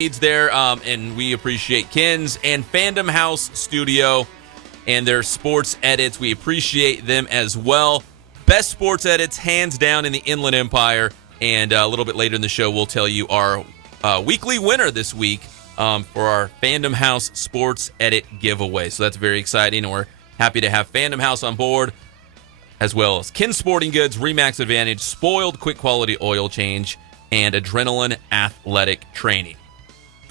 there, and we appreciate Ken's and Fandom House Studio and their sports edits. We appreciate them as well. Best sports edits, hands down, in the Inland Empire. And a little bit later in the show, we'll tell you our weekly winner this week for our Fandom House Sports Edit giveaway. So that's very exciting, and we're happy to have Fandom House on board, as well as Ken's Sporting Goods, Remax Advantage, Spoiled Quick Quality Oil Change, and Adrenaline Athletic Training.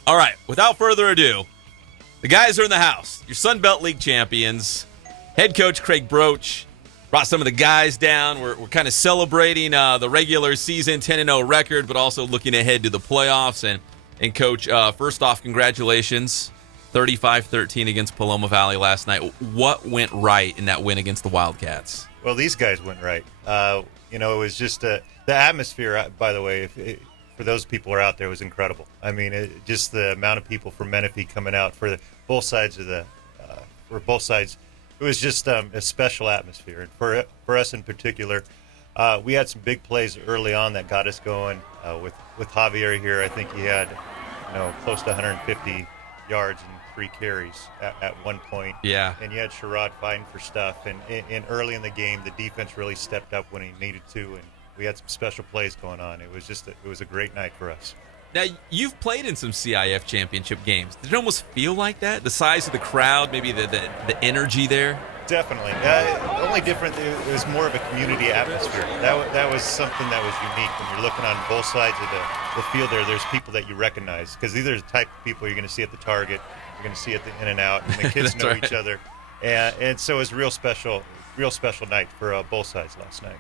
All right, without further ado, the guys are in the house. Your Sun Belt League champions. Head coach Kraig Broach brought some of the guys down. We're kind of celebrating the regular season 10-0 record, but also looking ahead to the playoffs. And Coach, first off, congratulations. 35-13 against Paloma Valley last night. What went right in that win against the Wildcats? Well, these guys went right. It was just the atmosphere, by the way, for those people who are out there, was incredible. I mean, just the amount of people from Menifee coming out for both sides of both sides. It was just a special atmosphere. And for us in particular, we had some big plays early on that got us going. With Javier here, I think he had close to 150 yards and 3 carries at one point. Yeah. And you had Sherrod fighting for stuff. And early in the game, the defense really stepped up when he needed to, and we had some special plays going on. It was a great night for us. Now, you've played in some CIF championship games. Did it almost feel like that? The size of the crowd, maybe the energy there? Definitely. Only different, it was more of a community atmosphere. That was something that was unique. When you're looking on both sides of the field there's people that you recognize, because these are the type of people you're going to see at the Target, you're going to see at the In-N-Out, and the kids know right. each other. And so it was a real special night for both sides last night.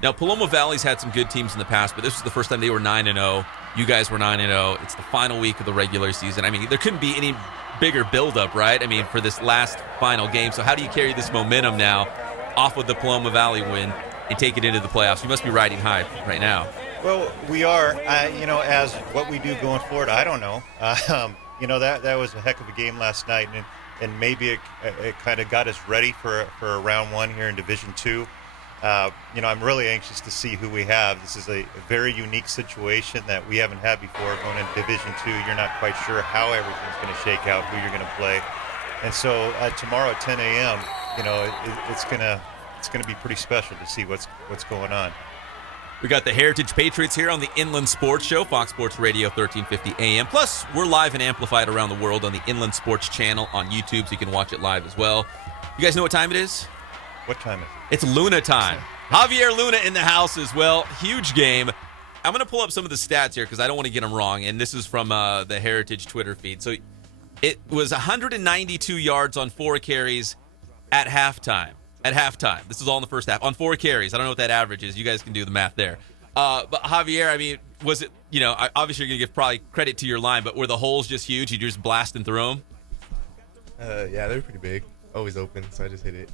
Now, Paloma Valley's had some good teams in the past, but this was the first time they were 9-0. You guys were 9-0. It's the final week of the regular season. I mean, there couldn't be any bigger buildup, right? I mean, for this last final game. So how do you carry this momentum now off of the Paloma Valley win and take it into the playoffs? You must be riding high right now. Well, we are. As what we do going forward, I don't know. That was a heck of a game last night, and maybe it kind of got us ready for round one here in Division II. I'm really anxious to see who we have. This is a very unique situation that we haven't had before. Going into Division II, you're not quite sure how everything's going to shake out, who you're going to play. And so tomorrow at 10 a.m., it's going to be pretty special to see what's going on. We got the Heritage Patriots here on the Inland Sports Show, Fox Sports Radio 1350 AM. Plus, we're live and amplified around the world on the Inland Sports channel on YouTube, so you can watch it live as well. You guys know what time it is? What time is it? It's Luna time. Javier Luna in the house as well. Huge game. I'm going to pull up some of the stats here because I don't want to get them wrong, and this is from the Heritage Twitter feed. So it was 192 yards on 4 carries at halftime. This is all in the first half. On 4 carries. I don't know what that average is. You guys can do the math there. But Javier, I mean, was it, obviously you're going to give probably credit to your line, but were the holes just huge? You just blasting through them? Yeah, they were pretty big. Always open, so I just hit it.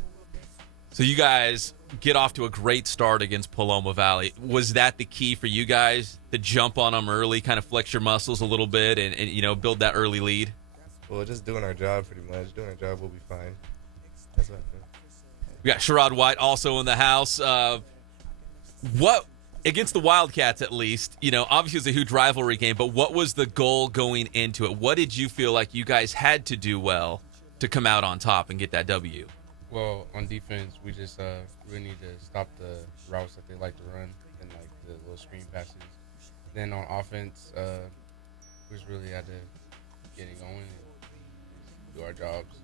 So you guys get off to a great start against Paloma Valley. Was that the key for you guys, to jump on them early, kind of flex your muscles a little bit and build that early lead? Well, just doing our job pretty much. Doing our job, we'll be fine. That's what I think. We got Sherrod White also in the house. What, against the Wildcats at least, obviously it's a huge rivalry game, but what was the goal going into it? What did you feel like you guys had to do well to come out on top and get that W? Well, on defense, we just really need to stop the routes that they like to run and like the little screen passes. Then on offense, we just really had to get it going and do our jobs.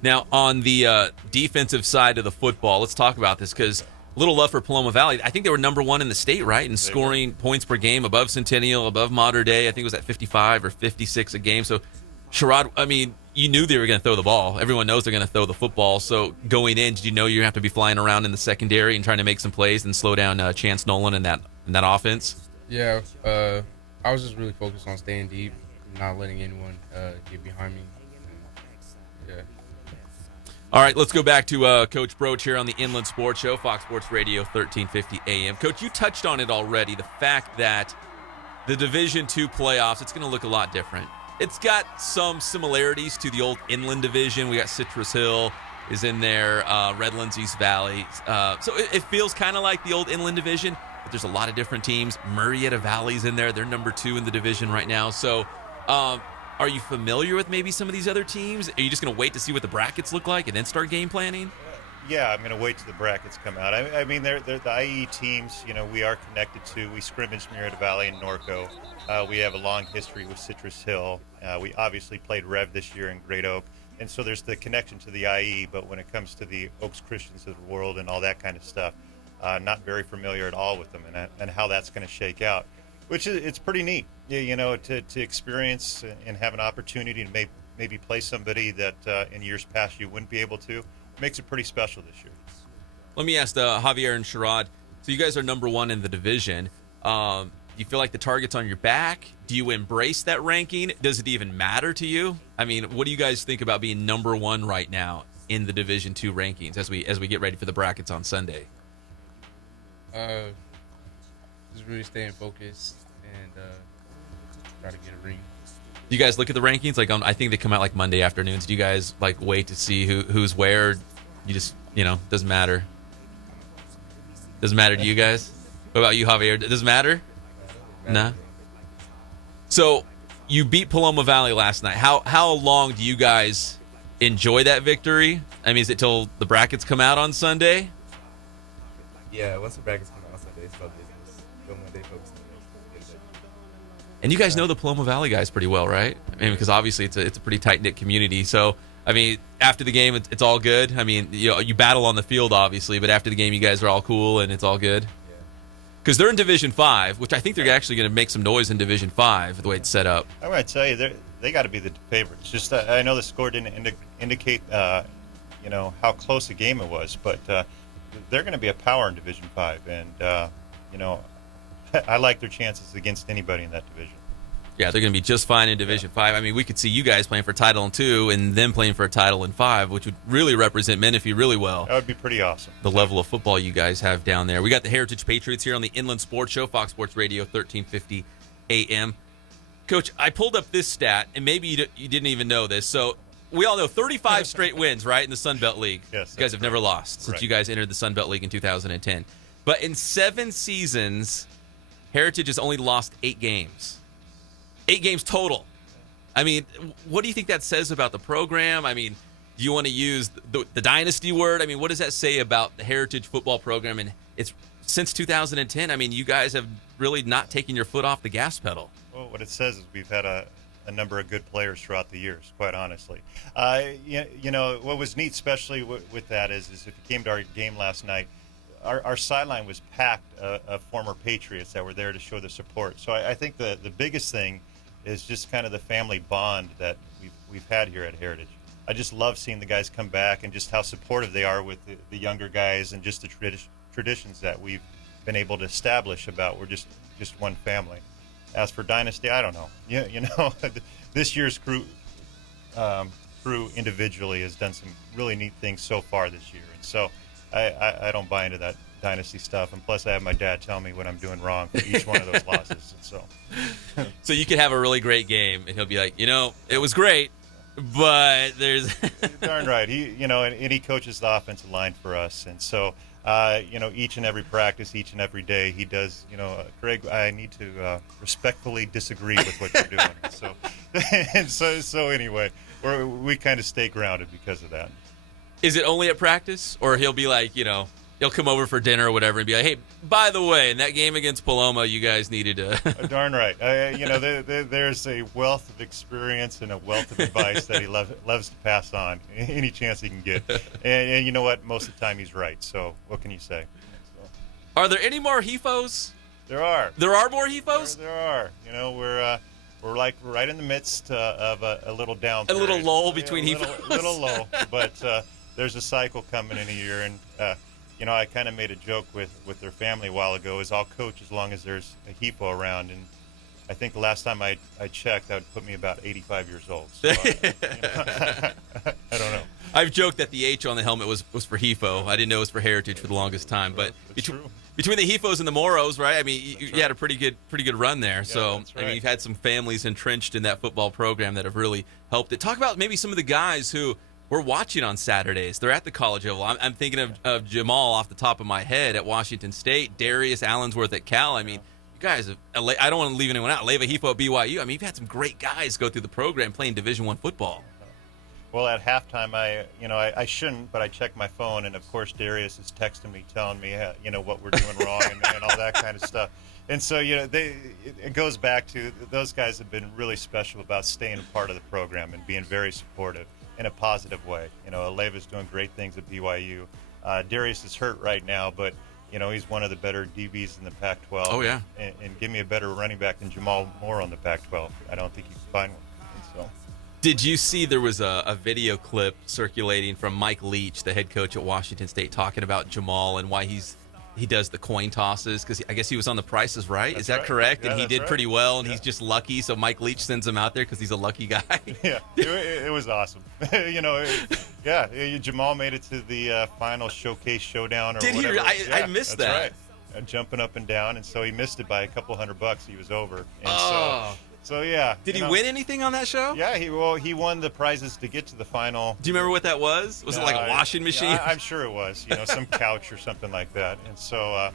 Now, on the defensive side of the football, let's talk about this because a little love for Paloma Valley. I think they were number 1 in the state, right, in scoring points per game, above Centennial, above Mater Dei. I think it was at 55 or 56 a game. So, Sherrod, I mean, you knew they were going to throw the ball. Everyone knows they're going to throw the football. So going in, did you know you have to be flying around in the secondary and trying to make some plays and slow down Chance Nolan in that offense? Yeah, I was just really focused on staying deep, not letting anyone get behind me. Yeah. All right, let's go back to Coach Broach here on the Inland Sports Show, Fox Sports Radio 1350 AM. Coach, you touched on it already, the fact that the Division II playoffs, it's going to look a lot different. It's got some similarities to the old Inland Division. We got Citrus Hill is in there, Redlands, East Valley. So it feels kind of like the old Inland Division. but there's a lot of different teams. Murrieta Valley's in there. They're number 2 in the division right now. So are you familiar with maybe some of these other teams? Are you just going to wait to see what the brackets look like and then start game planning? Yeah, I'm going to wait till the brackets come out. I mean, they're the IE teams, we are connected to. We scrimmaged Murrieta Valley and Norco. We have a long history with Citrus Hill. We obviously played Rev this year in Great Oak. And so there's the connection to the IE, but when it comes to the Oaks Christians of the world and all that kind of stuff, not very familiar at all with them and how that's going to shake out, which it's pretty neat, to experience and have an opportunity to maybe play somebody that in years past you wouldn't be able to. It makes it pretty special this year. Let me ask Javier and Sherrod. So you guys are number 1 in the division. Do you feel like the target's on your back? Do you embrace that ranking? Does it even matter to you? I mean, what do you guys think about being number 1 right now in the Division II rankings as we get ready for the brackets on Sunday? Just really staying focused and try to get a ring. Do you guys look at the rankings? Like, I think they come out like Monday afternoons. Do you guys like wait to see who's where? You just, doesn't matter. Doesn't matter to you guys? What about you, Javier? Does it matter? No. So you beat Paloma Valley last night. How long do you guys enjoy that victory? I mean, is it till the brackets come out on Sunday? Yeah, once the brackets come out on Sunday, it's about business. Go Monday, focus on it. And you guys know the Paloma Valley guys pretty well, right? I mean, because obviously it's a pretty tight-knit community. So, I mean, after the game, it's all good. I mean, you battle on the field, obviously, but after the game, you guys are all cool and it's all good. Because they're in Division 5, which I think they're actually going to make some noise in Division 5, the way it's set up. I'm going to tell you, they got to be the favorites. Just I know the score didn't indicate, how close a game it was, but they're going to be a power in Division 5, and I like their chances against anybody in that division. Yeah, they're going to be just fine in Division 5. I mean, we could see you guys playing for title in 2 and them playing for a title in 5, which would really represent Menifee really well. That would be pretty awesome. The level of football you guys have down there. We got the Heritage Patriots here on the Inland Sports Show, Fox Sports Radio, 1350 AM. Coach, I pulled up this stat, and maybe you didn't even know this. So we all know 35 straight wins, right, in the Sun Belt League. Yes. You guys have never lost since you guys entered the Sun Belt League in 2010. But in 7 seasons, Heritage has only lost 8 games. 8 games total. I mean, what do you think that says about the program? I mean, do you want to use the dynasty word? I mean, what does that say about the Heritage football program? And it's since 2010. I mean, you guys have really not taken your foot off the gas pedal. Well, what it says is we've had a number of good players throughout the years, quite honestly. What was neat, especially with that, is if you came to our game last night, our sideline was packed of former Patriots that were there to show their support. So I think the biggest thing is just kind of the family bond that we've had here at Heritage. I just love seeing the guys come back and just how supportive they are with the younger guys and just the traditions that we've been able to establish about we're just one family. As for Dynasty, I don't know. This year's crew individually has done some really neat things so far this year. And so I don't buy into that Dynasty stuff, and plus I have my dad tell me what I'm doing wrong for each one of those losses. And so you could have a really great game, and he'll be like, it was great, but there's darn right. He coaches the offensive line for us, and so each and every practice, each and every day, he does. Kraig, I need to respectfully disagree with what you're doing. So anyway, we kind of stay grounded because of that. Is it only at practice, or he'll be like, he'll come over for dinner or whatever and be like, hey, by the way, in that game against Paloma, you guys needed to. Darn right. There's a wealth of experience and a wealth of advice that he loves to pass on any chance he can get. And you know what? Most of the time he's right. So what can you say? Are there any more HEFOs? There are. There are more HEFOs? There are. We're like right in the midst of a little down period. A little lull between HEFOs. A little lull, but there's a cycle coming in a year, and I kind of made a joke with their family a while ago. Is I'll coach as long as there's a HEFO around, and I think the last time I checked, that would put me about 85 years old. So I don't know. I've joked that the H on the helmet was for HEFO. I didn't know it was for Heritage for the longest time, but between the HEFOs and the Moros, right? I mean, you had a pretty good run there. Yeah, so right. I mean, you've had some families entrenched in that football program that have really helped it. Talk about maybe some of the guys who we're watching on Saturdays. They're at the college level. I'm thinking of Jamal off the top of my head at Washington State, Darius Allensworth at Cal. I mean, you guys have, I don't want to leave anyone out. Leva Hifo at BYU. I mean, you've had some great guys go through the program playing Division I football. Well, at halftime, I shouldn't, but I checked my phone, and of course Darius is texting me, telling me, what we're doing wrong and all that kind of stuff. And so, it goes back to those guys have been really special about staying a part of the program and being very supportive in a positive way. Leva's doing great things at BYU. Darius is hurt right now, but he's one of the better DBs in the Pac-12. Oh yeah, and give me a better running back than Jamal Moore on the Pac-12. I don't think you can find one. And so. Did you see there was a video clip circulating from Mike Leach, the head coach at Washington State, talking about Jamal and why he does the coin tosses? Because I guess he was on The Price is Right. That's is that right. correct? Yeah, and he that's did right. pretty well, and Yeah. he's just lucky. So Mike Leach sends him out there because he's a lucky guy. Yeah, it was awesome. Jamal made it to the final showcase showdown or Did he? whatever. I missed that's that. Right. Jumping up and down, and so he missed it by a couple $100. He was over. And Oh. So yeah. Did he win anything on that show? Yeah, he won the prizes to get to the final. Do you remember what that was? Was it like a washing machine? I'm sure it was. Some couch or something like that. And so.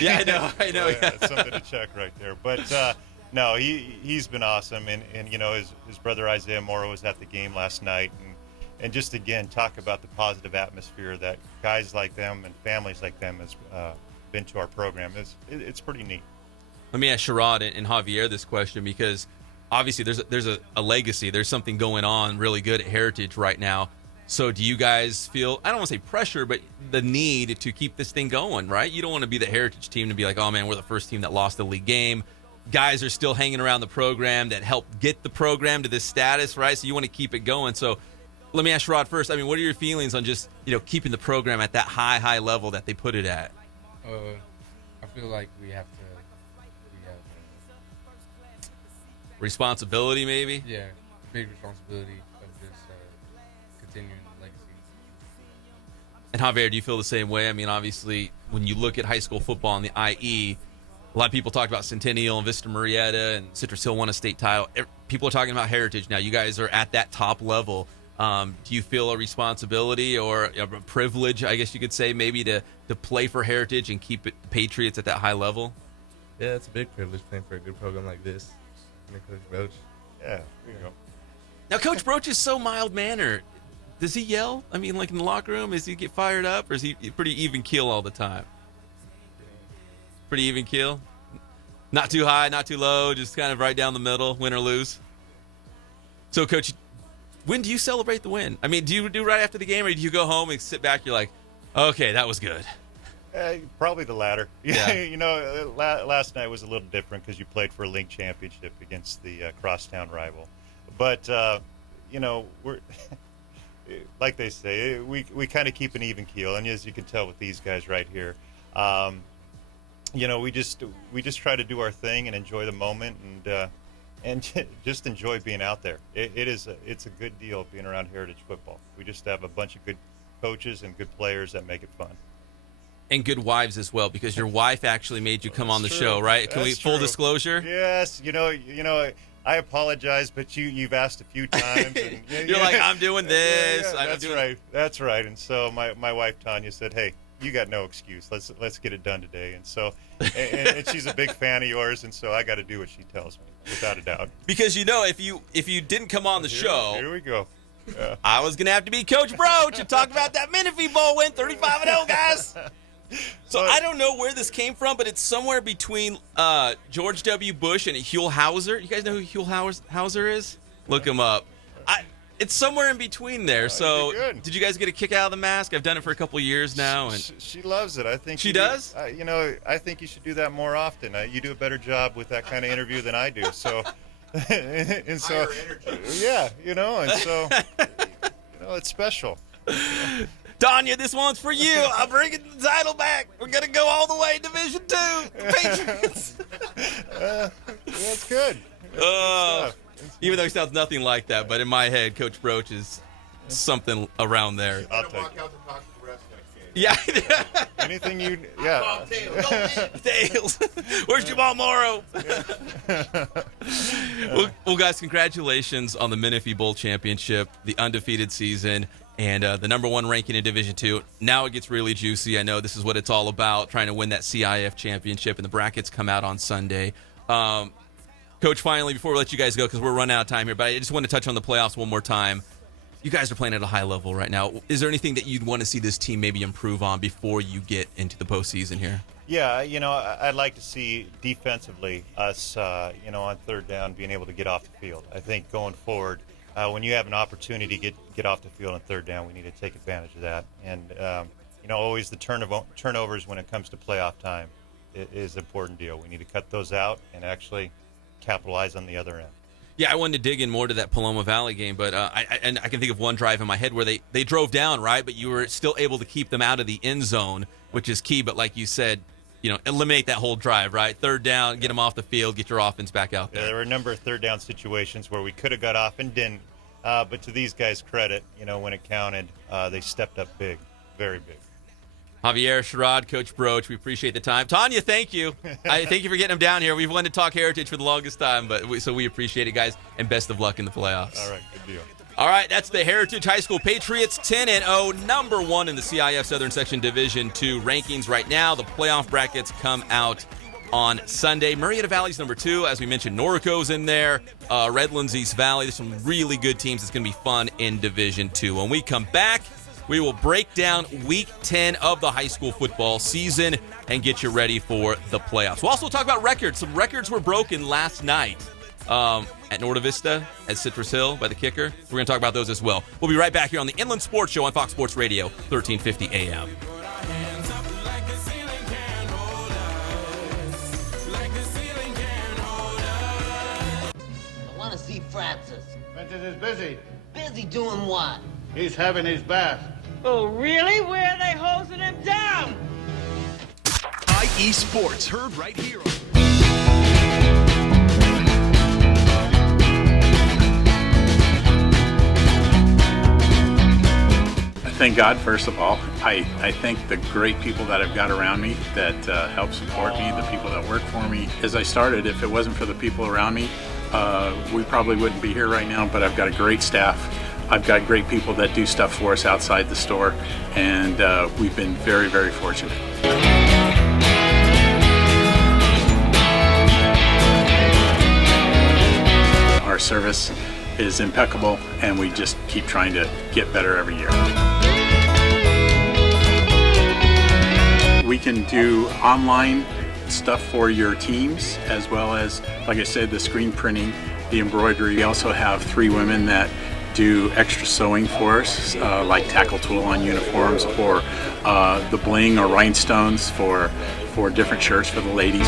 Yeah, I know. Yeah, it's something to check right there. But no, he's been awesome, and his brother Isaiah Mora was at the game last night, and just again talk about the positive atmosphere that guys like them and families like them has been to our program. It's pretty neat. Let me ask Sherrod and Javier this question, because obviously there's a legacy. There's something going on really good at Heritage right now. So do you guys feel, I don't want to say pressure, but the need to keep this thing going, right? You don't want to be the Heritage team to be like, oh, man, we're the first team that lost the league game. Guys are still hanging around the program that helped get the program to this status, right? So you want to keep it going. So let me ask Sherrod first. I mean, what are your feelings on just, keeping the program at that high level that they put it at? I feel like we have Responsibility, maybe? yeah, big responsibility of just continuing the legacy. And Javier, do you feel the same way? I mean, obviously, when you look at high school football in the IE, a lot of people talk about Centennial and Vista Marietta and Citrus Hill won a state title. People are talking about Heritage now. You guys are at that top level. Do you feel a responsibility or a privilege, I guess you could say, maybe to play for Heritage and keep Patriots at that high level? Yeah, it's a big privilege playing for a good program like this. Coach Broach. Yeah, there you go. Now, Coach Broach is so mild-mannered. Does he yell? I mean, like in the locker room, does he get fired up, or is he pretty even keel all the time? Pretty even keel? Not too high, not too low, just kind of right down the middle, win or lose. So, Coach, when do you celebrate the win? I mean, do you do right after the game, or do you go home and sit back, you're like, okay, that was good? Probably the latter. Yeah. Last night was a little different because you played for a league championship against the crosstown rival. But, we're like they say, we kind of keep an even keel. And as you can tell with these guys right here, we just try to do our thing and enjoy the moment and just enjoy being out there. It's a good deal being around Heritage football. We just have a bunch of good coaches and good players that make it fun. And good wives as well, because your wife actually made you come on the show, right? Can we full disclosure? Yes, I apologize, but you've asked a few times. And, You're like, I'm doing this. Yeah, that's right. That's right. And so my wife Tanya said, "Hey, you got no excuse. Let's get it done today." And so, and she's a big fan of yours, and so I got to do what she tells me, without a doubt. Because if you didn't come on the show, here we go. Yeah. I was gonna have to be Coach Broach and talk about that Menifee Bowl win, 35-0, guys. So I don't know where this came from, but it's somewhere between George W. Bush and Huell Hauser. You guys know who Huell Hauser is? Look him up. It's somewhere in between there. So did you guys get a kick out of the mask? I've done it for a couple of years now, and she loves it. I think she does. I think you should do that more often. You do a better job with that kind of interview than I do. So, and so, yeah, and so, it's special. Danya, this one's for you. I'm bringing the title back. We're going to go all the way Division II. Patriots. That's good. Even though he sounds nothing like that, but in my head, Coach Broach is something around there. I'll take it. Yeah. Anything you, yeah. Tails. Where's Jamal Morrow? Well, guys, congratulations on the Menifee Bowl championship, the undefeated season, and the number 1 ranking in Division II. Now it gets really juicy. I know this is what it's all about, trying to win that CIF championship, and the brackets come out on Sunday. Coach, finally, before we let you guys go, because we're running out of time here, but I just want to touch on the playoffs one more time. You guys are playing at a high level right now. Is there anything that you'd want to see this team maybe improve on before you get into the postseason here? Yeah, I'd like to see defensively us, on third down being able to get off the field. I think going forward, when you have an opportunity to get off the field on third down, we need to take advantage of that. And, always the turnovers when it comes to playoff time is an important deal. We need to cut those out and actually capitalize on the other end. Yeah, I wanted to dig in more to that Paloma Valley game, but I can think of one drive in my head where they drove down, right? But you were still able to keep them out of the end zone, which is key. But like you said, eliminate that whole drive, right? Third down, get them off the field, get your offense back out there. Yeah, there were a number of third down situations where we could have got off and didn't. But to these guys' credit, when it counted, they stepped up big, very big. Javier, Sherrod, Coach Broach, we appreciate the time. Tanya, thank you. Thank you for getting them down here. We've wanted to talk Heritage for the longest time, so we appreciate it, guys, and best of luck in the playoffs. All right, good deal. All right, that's the Heritage High School Patriots, 10-0, number 1 in the CIF Southern Section Division II rankings right now. The playoff brackets come out on Sunday. Marietta Valley's number 2. As we mentioned, Norco's in there. Redlands, East Valley. There's some really good teams. It's going to be fun in Division II. When we come back, we will break down Week 10 of the high school football season and get you ready for the playoffs. We'll also talk about records. Some records were broken last night at Norta Vista, at Citrus Hill by the kicker. We're going to talk about those as well. We'll be right back here on the Inland Sports Show on Fox Sports Radio, 1350 AM. I want to see Francis. Francis is busy. Busy doing what? He's having his bath. Oh, really? Where are they hosing him down? IE Sports, heard right here. Thank God, first of all. I thank the great people that I've got around me that help support me, the people that work for me. As I started, if it wasn't for the people around me, we probably wouldn't be here right now, but I've got a great staff. I've got great people that do stuff for us outside the store, and we've been very, very fortunate. Our service is impeccable, and we just keep trying to get better every year. We can do online stuff for your teams, as well as, like I said, the screen printing, the embroidery. We also have 3 women that do extra sewing for us, like tackle tool on uniforms, or the bling or rhinestones for different shirts for the ladies.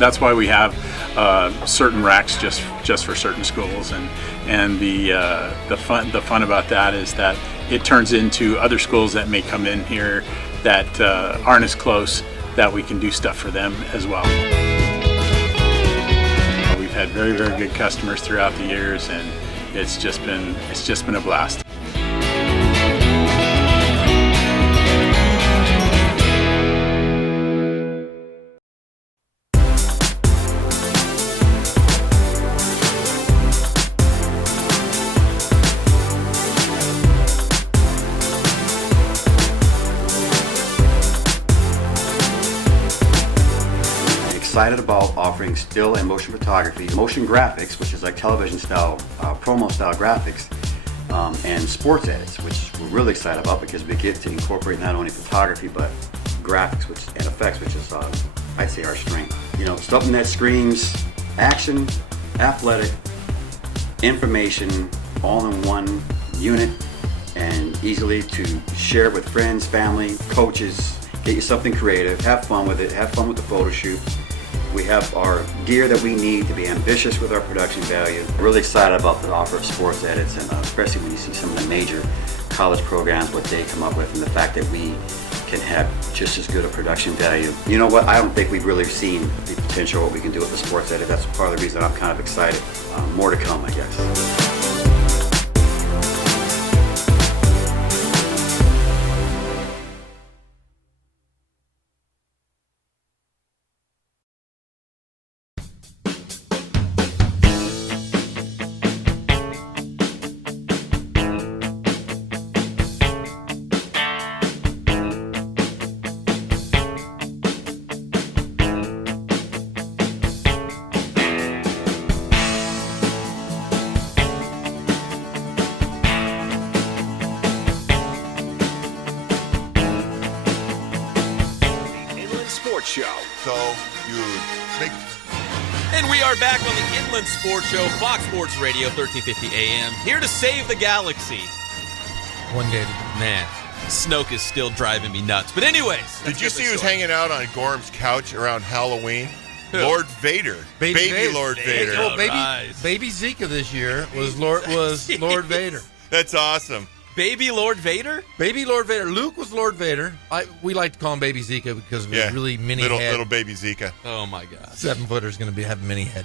That's why we have certain racks just for certain schools, and the fun about that is that it turns into other schools that may come in here that aren't as close, that we can do stuff for them as well. We've had very, very good customers throughout the years, and it's just been a blast. Excited about offering still and motion photography, motion graphics, which is like television style, promo style graphics, and sports edits, which we're really excited about because we get to incorporate not only photography but graphics and effects, which is I'd say our strength. Something that screams action, athletic, information, all in one unit, and easily to share with friends, family, coaches. Get you something creative, have fun with it, have fun with the photo shoot. We have our gear that we need to be ambitious with our production value. I'm really excited about the offer of sports edits, and especially when you see some of the major college programs, what they come up with, and the fact that we can have just as good a production value. You know what? I don't think we've really seen the potential of what we can do with the sports edit. That's part of the reason I'm kind of excited. More to come, I guess. Show. So you make. And we are back on the Inland Sports Show, Fox Sports Radio, 1350 AM, here to save the galaxy. One day. Man, Snoke is still driving me nuts. But anyways. Did you see who's hanging out on Gorham's couch around Halloween? Who? Lord Vader. Baby Lord Vader. Well, baby Zika this year was Lord Vader. That's awesome. Baby Lord Vader? Baby Lord Vader. Luke was Lord Vader. We like to call him Baby Zika because of his really mini head. Little baby Zika. Oh, my God. 7-footer's going to have a mini head.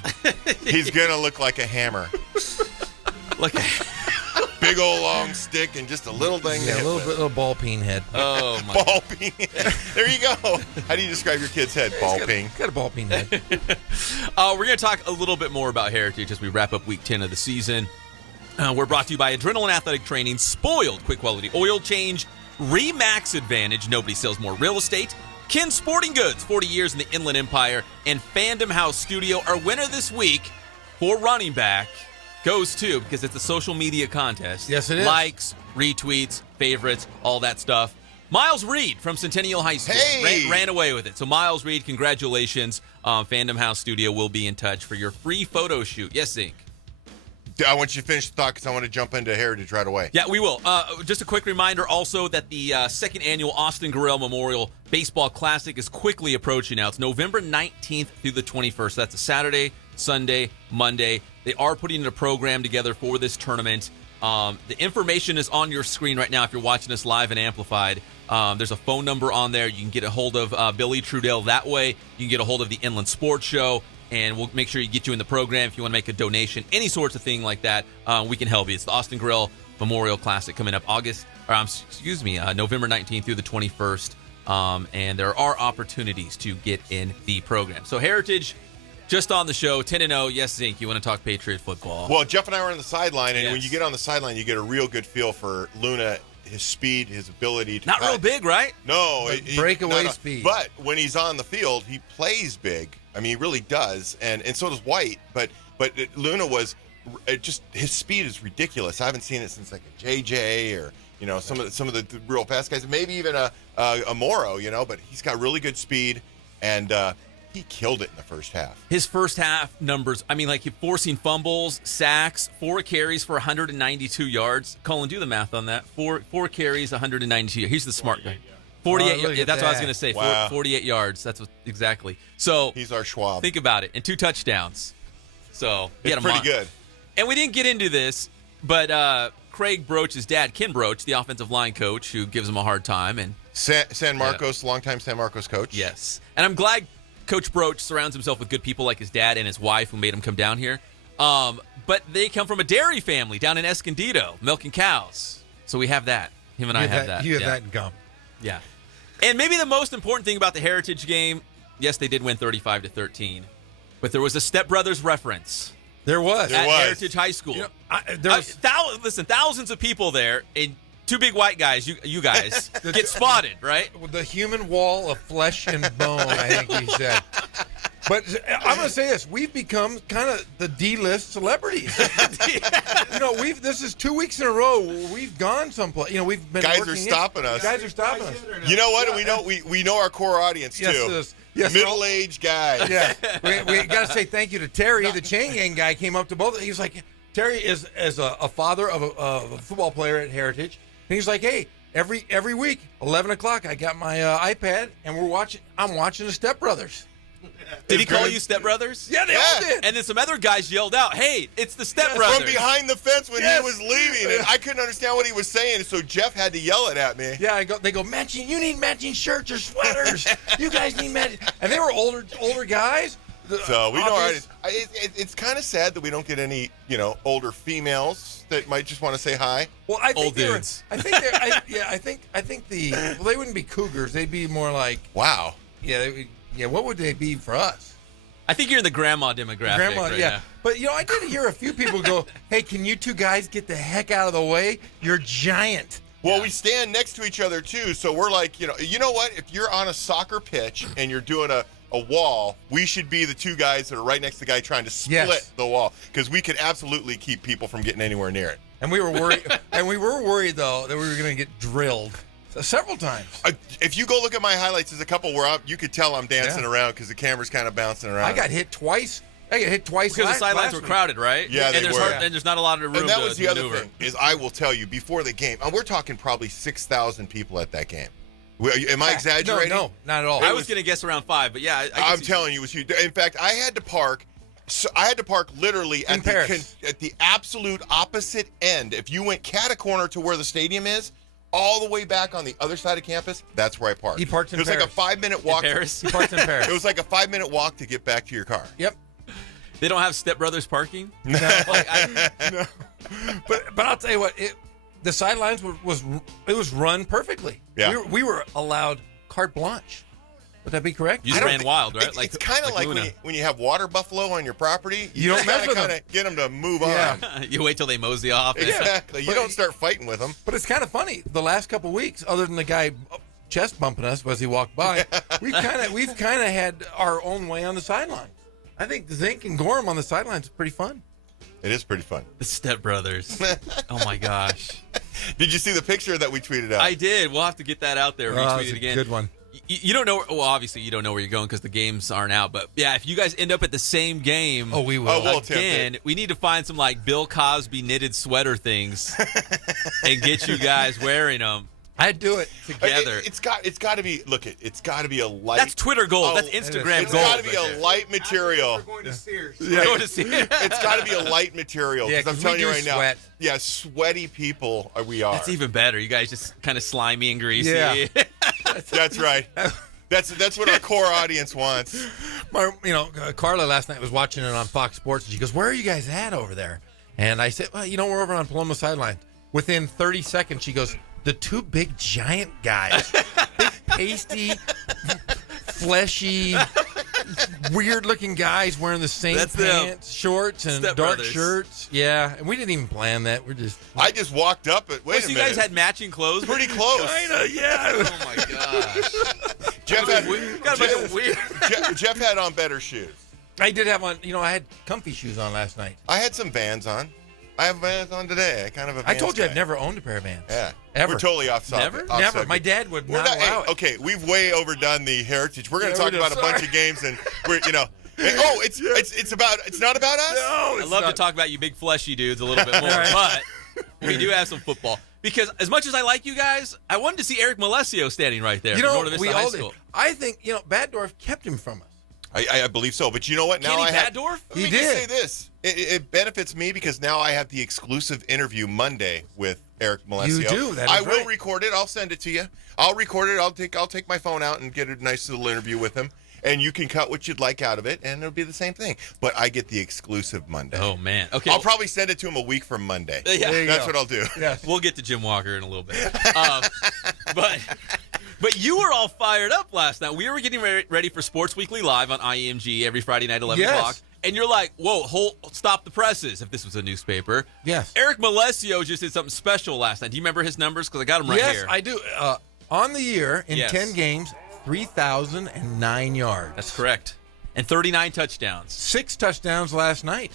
He's going to look like a hammer. Like a big old long stick and just a little thing. Yeah, a little ball peen head. Oh, my ball peen. There you go. How do you describe your kid's head? Ball peen. Got a ball peen head. We're going to talk a little bit more about Heritage as we wrap up week 10 of the season. We're brought to you by Adrenaline Athletic Training, Spoiled, quick quality oil change, Remax Advantage, nobody sells more real estate, Ken Sporting Goods, 40 years in the Inland Empire, and Fandom House Studio. Our winner this week for running back goes to, because it's a social media contest. Yes, it is. Likes, retweets, favorites, all that stuff. Miles Reed from Centennial High School ran away with it. So Miles Reed, congratulations. Fandom House Studio will be in touch for your free photo shoot. Yes, Zink. I want you to finish the thought because I want to jump into Heritage right away. Yeah, we will. Just a quick reminder also that the second annual Austin Gorell Memorial Baseball Classic is quickly approaching now. It's November 19th through the 21st. That's a Saturday, Sunday, Monday. They are putting a program together for this tournament. The information is on your screen right now if you're watching us live and amplified. There's a phone number on there. You can get a hold of Billy Trudell that way. You can get a hold of the Inland Sports Show. And we'll make sure you get you in the program if you want to make a donation, any sorts of thing like that. We can help you. It's the Austin Gorell Memorial Classic coming up November 19th through the 21st. And there are opportunities to get in the program. So Heritage, just on the show, 10-0. Yes, Zink, you want to talk Patriot football? Well, Jeff and I were on the sideline, and when you get on the sideline, you get a real good feel for Luna, his speed, his ability to not real big, right? No, breakaway speed. But when he's on the field, he plays big. I mean, he really does, and so does White. But Luna was just his speed is ridiculous. I haven't seen it since like a JJ or some of the real fast guys, maybe even a Morrow. But he's got really good speed, and he killed it in the first half. His first half numbers, I mean, like forcing fumbles, sacks, 4 carries for 192 yards. Colin, do the math on that. Four carries, 192 yards. He's the smart guy. 48. That's what I was going to say. Wow. 48 yards. That's exactly. So he's our Schwab. Think about it. And 2 touchdowns. So he had it's pretty good. And we didn't get into this, but Kraig Broach's dad, Ken Broach, the offensive line coach, who gives him a hard time, and San Marcos, longtime San Marcos coach. Yes, and I'm glad Coach Broach surrounds himself with good people like his dad and his wife, who made him come down here. But they come from a dairy family down in Escondido, milking cows. So we have that. Him and I have that. You have that in common. Yeah. And maybe the most important thing about the Heritage game, yes, they did win 35-13, but there was a Step Brothers reference. There was. At Heritage High School. Thousands of people there, and 2 big white guys, you guys, get spotted, right? The human wall of flesh and bone, I think he said. But I'm going to say this. We've become kind of the D-list celebrities. This is 2 weeks in a row where we've gone someplace. We've been Guys are stopping us. Guys are stopping us. You know what? We know our core audience, too. Yes, middle-aged guys. Yeah. We got to say thank you to Terry. The Chain Gang guy came up to both. He was like, Terry is as a father of a football player at Heritage. And he's like, hey, every week, 11 o'clock, I got my iPad, and I'm watching the Step Brothers. Did he call you Step Brothers? Yeah, they all did. And then some other guys yelled out, hey, it's the Step Brothers. From behind the fence when he was leaving, and I couldn't understand what he was saying, so Jeff had to yell it at me. Yeah, they go, you need matching shirts or sweaters. You guys need matching. And they were older guys. So we know it's kind of sad that we don't get any, older females that might just want to say hi. Well, I think old dudes. I think they wouldn't be cougars. They'd be more like wow. Yeah, what would they be for us? I think you're in the grandma demographic. Right now. But I did hear a few people go, "Hey, can you 2 guys get the heck out of the way? You're giant." Well, we stand next to each other too, so we're like, you know what? If you're on a soccer pitch and you're doing a wall, we should be the 2 guys that are right next to the guy trying to split the wall, because we could absolutely keep people from getting anywhere near it. And we were worried. And we were worried though that we were going to get drilled. Several times. If you go look at my highlights, there's a couple where you could tell I'm dancing around because the camera's kind of bouncing around. I got hit twice. Because the sidelines were crowded, right? Yeah, and there's not a lot of room. And that was the other maneuver. thing is I will tell you before the game, and we're talking probably 6,000 people at that game. Am I exaggerating? No, not at all. I was going to guess around 5, but yeah, I'm telling you, it was huge. In fact, I had to park. So I had to park literally at the absolute opposite end. If you went cat-a-corner to where the stadium is, all the way back on the other side of campus, that's where I parked. He parked in Paris. It was like a 5-minute walk. In Paris? He parked in Paris. It was like a 5-minute walk to get back to your car. Yep. They don't have Step Brothers parking? No. No. But I'll tell you what, the sidelines was run perfectly. Yeah. We were allowed carte blanche. Would that be correct? You just ran wild, right? It's kind of like when you have water buffalo on your property. You don't mess with them. Get them to move on. You wait till they mosey off. Exactly. You don't start fighting with them. But it's kind of funny. The last couple weeks, other than the guy chest bumping us as he walked by, we've kind of had our own way on the sideline. I think Zink and Gorham on the sidelines is pretty fun. It is pretty fun. The Step Brothers. Oh my gosh! Did you see the picture that we tweeted out? I did. We'll have to get that out there. Retweet it again. Good one. You don't know. Well, obviously you don't know where you're going because the games aren't out. But yeah, if you guys end up at the same game, we will. We'll again. We need to find some like Bill Cosby knitted sweater things and get you guys wearing them. I'd do it together. It's got to be. Look, it's got to be a light. That's Twitter gold. That's Instagram gold. It's got to be a light material. We're going to Sears. Yeah. Going to Sears. It's got to be a light material. Yeah, because I'm telling you right sweat. now. Yeah, sweaty people we are. That's even better. You guys just kind of slimy and greasy. Yeah. That's right. That's what our core audience wants. Carla last night was watching it on Fox Sports, and she goes, "Where are you guys at over there?" And I said, "Well, we're over on Paloma Sideline." Within 30 seconds, she goes, "The two big giant guys, big pasty, fleshy, weird-looking guys wearing the same pants, shorts, and Step dark Brothers. shirts." Yeah, and we didn't even plan that. I just walked up. Wait a minute. You guys had matching clothes. Pretty close. Kinda, yeah. Oh my gosh. Jeff had on better shoes. I did have on. I had comfy shoes on last night. I had some Vans on. I have Vans on today. I told you I've never owned a pair of Vans. Yeah. Ever. We're totally off subject. Never. My dad would not allow it. Okay, we've way overdone the heritage. We're going to talk about a bunch of games, and we're, it's not about us? No, I love to talk about you big fleshy dudes a little bit more, but we do have some football. Because as much as I like you guys, I wanted to see Eric Malesio standing right there from North Vista High School. I think, Baddorf kept him from us. I believe so, but you know what? Now Kenny Baddorf? Let me just say this. It benefits me because now I have the exclusive interview Monday with Eric Malesio. You do. That is I will record it. I'll send it to you. I'll record it. I'll take my phone out and get a nice little interview with him. And you can cut what you'd like out of it, and it'll be the same thing. But I get the exclusive Monday. Oh, man. Okay. I'll probably send it to him a week from Monday. Yeah. That's what I'll do. Yes. We'll get to Jim Walker in a little bit. But you were all fired up last night. We were getting ready for Sports Weekly Live on IEMG every Friday night, 11 o'clock. And you're like, whoa, stop the presses, if this was a newspaper. Yes. Eric Malesio just did something special last night. Do you remember his numbers? Because I got them right here. Yes, I do. On the year, in 10 games, 3,009 yards. That's correct. And 39 touchdowns. 6 touchdowns last night.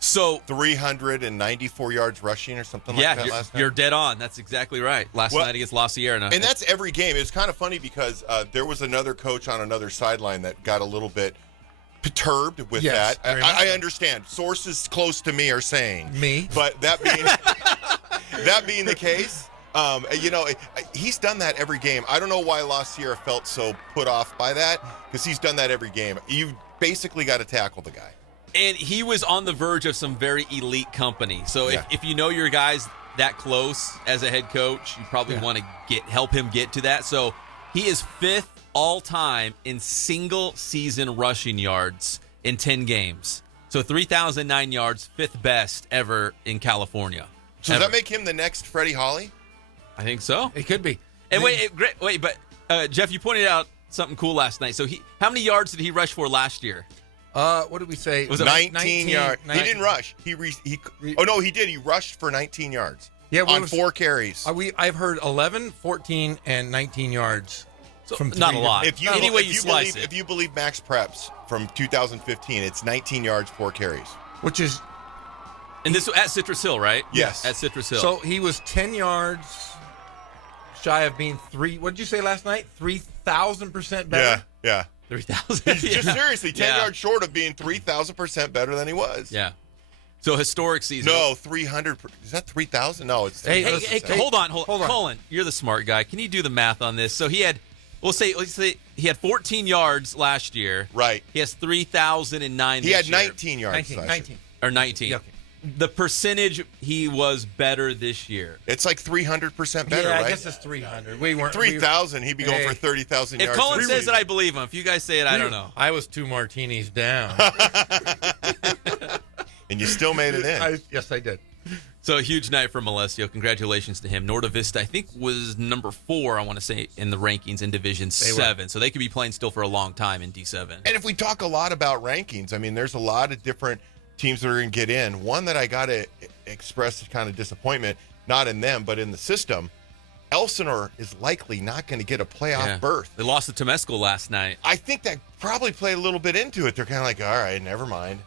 So 394 yards rushing or something like that last night. You're dead on. That's exactly right. Last night against La Sierra. And that's every game. It's kind of funny because there was another coach on another sideline that got a little bit perturbed with that. I understand. Sources close to me are saying. Me. But that being the case, he's done that every game. I don't know why La Sierra felt so put off by that because he's done that every game. You've basically got to tackle the guy. And he was on the verge of some very elite company. So if you know your guys that close as a head coach, you probably want to help him get to that. So he is 5th all-time in single-season rushing yards in 10 games. So 3,009 yards, 5th best ever in California. So does that make him the next Freddie Hawley? I think so. It could be. And but Jeff, you pointed out something cool last night. So how many yards did he rush for last year? What did we say? Was it 19 yards? He didn't rush. He did. He rushed for 19 yards. Yeah, on 4 carries. I've heard 11, 14, and 19 yards. So not a lot. If you believe Max Preps from 2015, it's 19 yards, 4 carries. Which is... And this at Citrus Hill, right? Yes. At Citrus Hill. So he was 10 yards shy of being what did you say last night? 3,000% better? Yeah. 3,000. He's just seriously 10 yards short of being 3,000% better than he was. Yeah. So historic season. No, 300. Is that 3,000? No, it's. Hey, hold on. Colin, you're the smart guy. Can you do the math on this? So he had, let's say he had 14 yards last year. Right. He has 3,009 He this had year. 19 yards last year. Or 19. Yeah, okay. The percentage he was better this year. It's like 300% better, right? I guess it's 300. We weren't 3,000. He'd be going for 30,000 yards. If Colin says it, I believe him. If you guys say it, I don't know. I was 2 martinis down. And you still made it in. Yes, I did. So a huge night for Malesio. Congratulations to him. Norda Vista, I think, was number 4, I want to say, in the rankings in Division 7. So they could be playing still for a long time in D7. And if we talk a lot about rankings, I mean, there's a lot of different teams that are going to get in. One that I got to express kind of disappointment, not in them, but in the system, Elsinore is likely not going to get a playoff berth. They lost to Temescal last night. I think that probably played a little bit into it. They're kind of like, all right, never mind.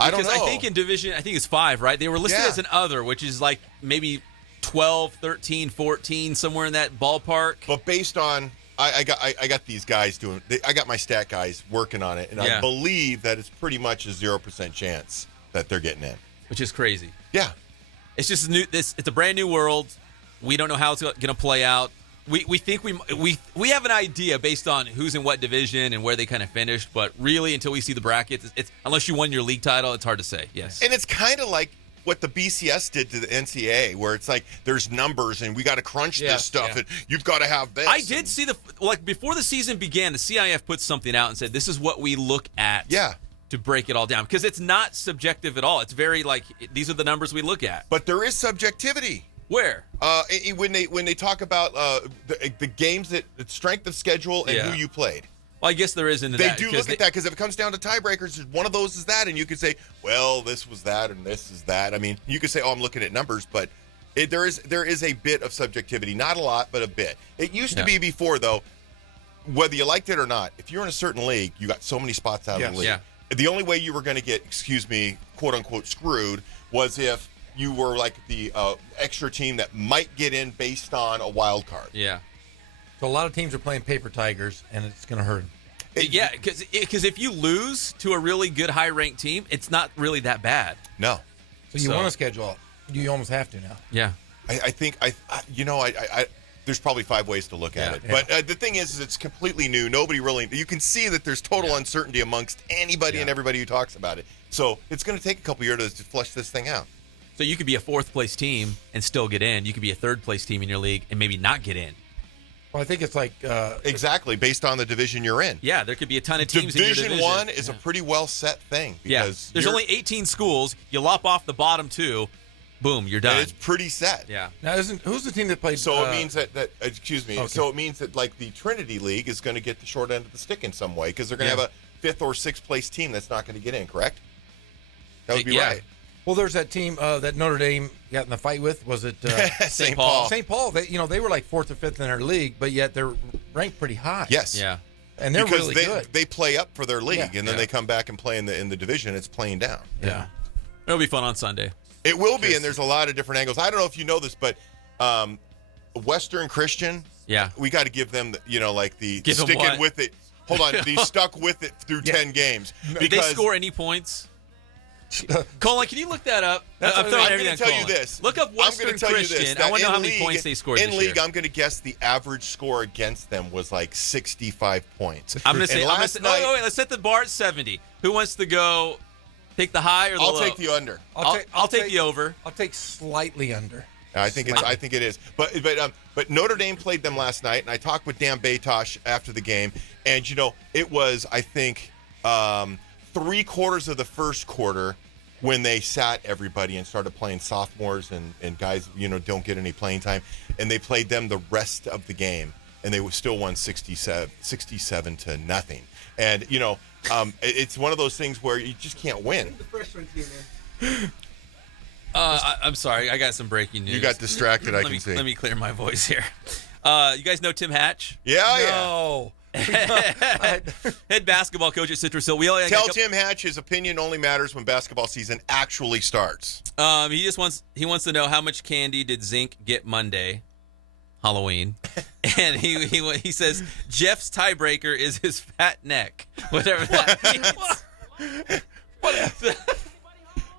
I don't know. Because I think in Division, I think it's 5, right? They were listed as an other, which is like maybe 12, 13, 14, somewhere in that ballpark. But based on, I got these guys I got my stat guys working on it, and I believe that it's pretty much a 0% chance that they're getting in. Which is crazy. Yeah. It's just it's a brand new world. We don't know how it's going to play out. We think we have an idea based on who's in what division and where they kind of finished, but really until we see the brackets, it's unless you won your league title, it's hard to say. Yes. And it's kind of like what the BCS did to the NCAA, where it's like there's numbers and we got to crunch this stuff and you've got to have this. I did see before the season began, the CIF put something out and said this is what we look at. Yeah. To break it all down, because it's not subjective at all. It's very these are the numbers we look at. But there is subjectivity. Where? When they talk about the games that strength of schedule and who you played. Well, I guess there is into that. They do look at that, because if it comes down to tiebreakers, one of those is that, and you could say, well, this was that and this is that. I mean, you could say, oh, I'm looking at numbers, but there is a bit of subjectivity. Not a lot, but a bit. It used to be before, though, whether you liked it or not, if you're in a certain league, you got so many spots out of the league. Yeah. The only way you were going to get, quote unquote, screwed was if you were like the extra team that might get in based on a wild card. Yeah. So a lot of teams are playing paper tigers, and it's going to hurt them. Yeah, because if you lose to a really good high-ranked team, it's not really that bad. No. So you want to schedule. You almost have to now. Yeah. I think there's probably 5 ways to look at it. But the thing is it's completely new. Nobody really, you can see that there's total uncertainty amongst anybody and everybody who talks about it. So it's going to take a couple years to flesh this thing out. So you could be a 4th place team and still get in. You could be a 3rd place team in your league and maybe not get in. Well, I think it's like exactly based on the division you're in. Yeah, there could be a ton of teams in your division. Division 1 is a pretty well set thing. Because there's only 18 schools. You lop off the bottom 2. Boom, you're done. And it's pretty set. Yeah. Now, who's the team that plays? So it means that Okay. So it means that like the Trinity League is going to get the short end of the stick in some way, because they're going to have a 5th or 6th place team that's not going to get in. Correct? That would be right. Well, there's that team that Notre Dame got in the fight with. Was it St. Paul? St. Paul. They were like 4th or 5th in their league, but yet they're ranked pretty high. Yes. Yeah. And they're really good. They play up for their league, and then they come back and play in the division. It's playing down. Yeah. It'll be fun on Sunday. It will be, and there's a lot of different angles. I don't know if you know this, but Western Christian, we got to give them, the sticking with it. Hold on, the stuck with it through 10 games. Did they score any points? Colin, can you look that up? I'm going to tell you this. Look up Western Christian. I want to know how many points they scored this year. In league, I'm going to guess the average score against them was like 65 points. I'm going to say, let's set the bar at 70. Who wants to go take the high or the low? I'll take the under. I'll take the over. I'll take slightly under. I think it is. But Notre Dame played them last night, and I talked with Dan Baytosh after the game, and it was, I think, 3/4 of the first quarter when they sat everybody and started playing sophomores and guys don't get any playing time, and they played them the rest of the game, and they still won 67 to nothing. And it's one of those things where you just can't win. The freshman team there. I'm sorry, I got some breaking news. You got distracted. I can see. Let me clear my voice here. You guys know Tim Hatch? No. Head basketball coach at Citrus Hill. Tell Tim Hatch his opinion only matters when basketball season actually starts. He wants to know how much candy did Zink get Monday. Halloween, and he says Jeff's tiebreaker is his fat neck, whatever that means.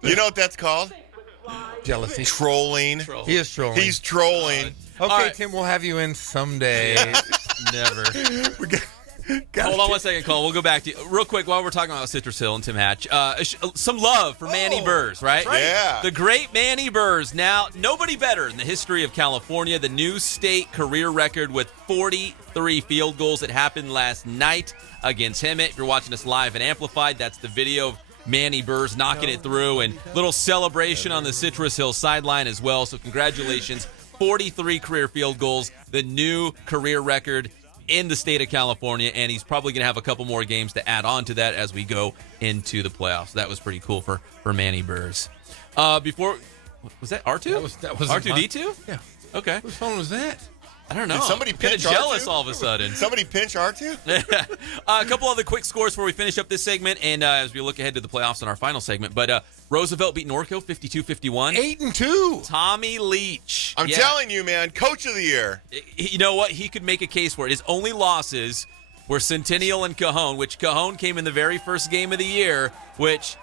You know what that's called? Jealousy. Trolling. He is trolling. He's trolling. Okay, right. Tim, we'll have you in someday. Never. Hold on one second, Cole. We'll go back to you. Real quick, while we're talking about Citrus Hill and Tim Hatch, some love for Manny Burrs, right? Yeah. The great Manny Burrs. Now, nobody better in the history of California. The new state career record with 43 field goals. It happened last night against Hemet. If you're watching us live and amplified, that's the video of Manny Burrs knocking it through, and little celebration on the Citrus Hill sideline as well. So congratulations. 43 career field goals, the new career record in the state of California, and he's probably going to have a couple more games to add on to that as we go into the playoffs. That was pretty cool for Manny Burrs. Before, was that R2? That was R2D2? Yeah. Okay. Whose phone was that? I don't know. Did somebody pinch Kinda jealous R2? all of a sudden. Somebody pinch R2? A couple other quick scores before we finish up this segment, and as we look ahead to the playoffs in our final segment. But Roosevelt beat Norco 52-51. 8-2. Tommy Leach. I'm telling you, man, coach of the year. You know what? He could make a case for it. His only losses were Centennial and Cajon, which Cajon came in the very first game of the year, which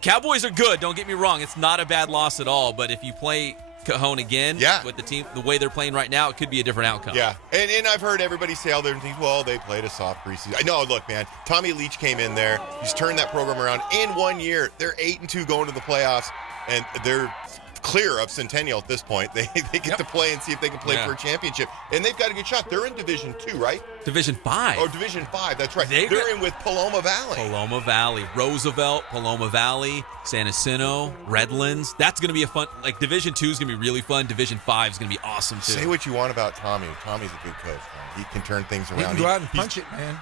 Cowboys are good. Don't get me wrong. It's not a bad loss at all, but if you play Cajon again with the team, the way they're playing right now, it could be a different outcome. Yeah, and I've heard everybody say all different things. Well, they played a soft preseason. No, look, man, Tommy Leach came in there. He's turned that program around in 1 year. They're 8-2 going to the playoffs, and they're clear of Centennial at this point. They get to play and see if they can play for a championship, and they've got a good shot. They're in Division 2, right? Division 5. Oh, Division 5. That's right. They're in with Paloma Valley. Paloma Valley, Roosevelt, Paloma Valley, San Jacinto, Redlands. That's going to be a fun. Like Division 2 is going to be really fun. Division 5 is going to be awesome too. Say what you want about Tommy. Tommy's a good coach, man. He can turn things around. He can go out and punch it, man.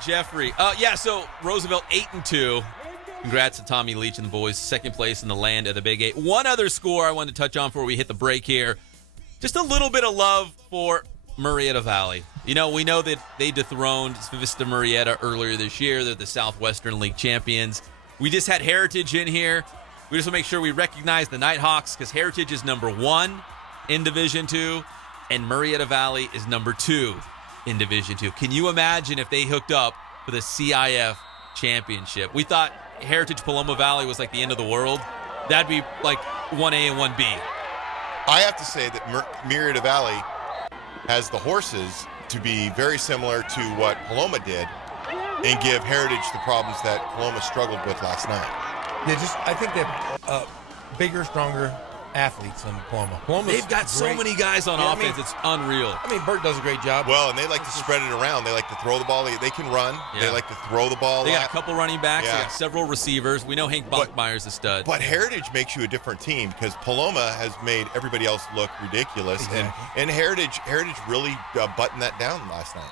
Jeffrey. So Roosevelt 8-2. Congrats to Tommy Leach and the boys. Second place in the land of the Big 8. One other score I wanted to touch on before we hit the break here. Just a little bit of love for Murrieta Valley. You know, we know that they dethroned Vista Murrieta earlier this year. They're the Southwestern League champions. We just had Heritage in here. We just want to make sure we recognize the Nighthawks because Heritage is number 1 in Division 2, and Murrieta Valley is number 2 in Division 2. Can you imagine if they hooked up for the CIF championship? We thought Heritage Paloma Valley was like the end of the world. That'd be like 1A and 1B. I have to say that Murrieta Valley has the horses to be very similar to what Paloma did and give Heritage the problems that Paloma struggled with last night. Yeah, I think they're bigger, stronger athletes than Paloma. They've got so many guys on offense. It's unreal. I mean, Bert does a great job. Well, and they like to spread it around. They like to throw the ball. They can run. Yeah. They like to throw the ball. They got a couple running backs. Yeah. They got several receivers. We know Hank Bachmeier's a stud. But Heritage makes you a different team because Paloma has made everybody else look ridiculous. Exactly. And Heritage really buttoned that down last night.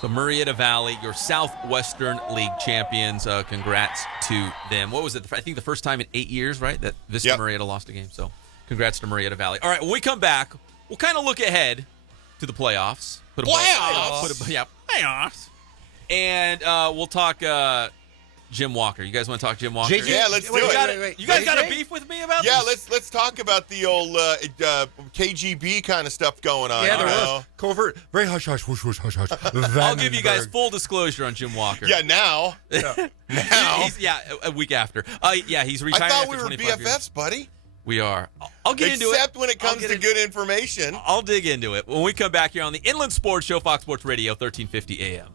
So Murrieta Valley, your Southwestern League champions. Congrats to them. What was it? I think the first time in 8 years, right, that Vista Murrieta lost a game. So congrats to Murrieta Valley. All right, when we come back, we'll kind of look ahead to the playoffs. Playoffs. And we'll talk Jim Walker. You guys want to talk Jim Walker? JJ? Yeah, let's do it. Wait. You guys got a beef with me about this? Yeah, let's talk about the old KGB kind of stuff going on. Yeah, there was covert, very hush. I'll give you guys full disclosure on Jim Walker. Yeah, now. Now. A week after. He's retiring. I thought we after were 25 BFFs, years. buddy. We are. I'll get into it. Except when it comes to good information. I'll dig into it when we come back here on the Inland Sports Show, Fox Sports Radio, 1350 AM.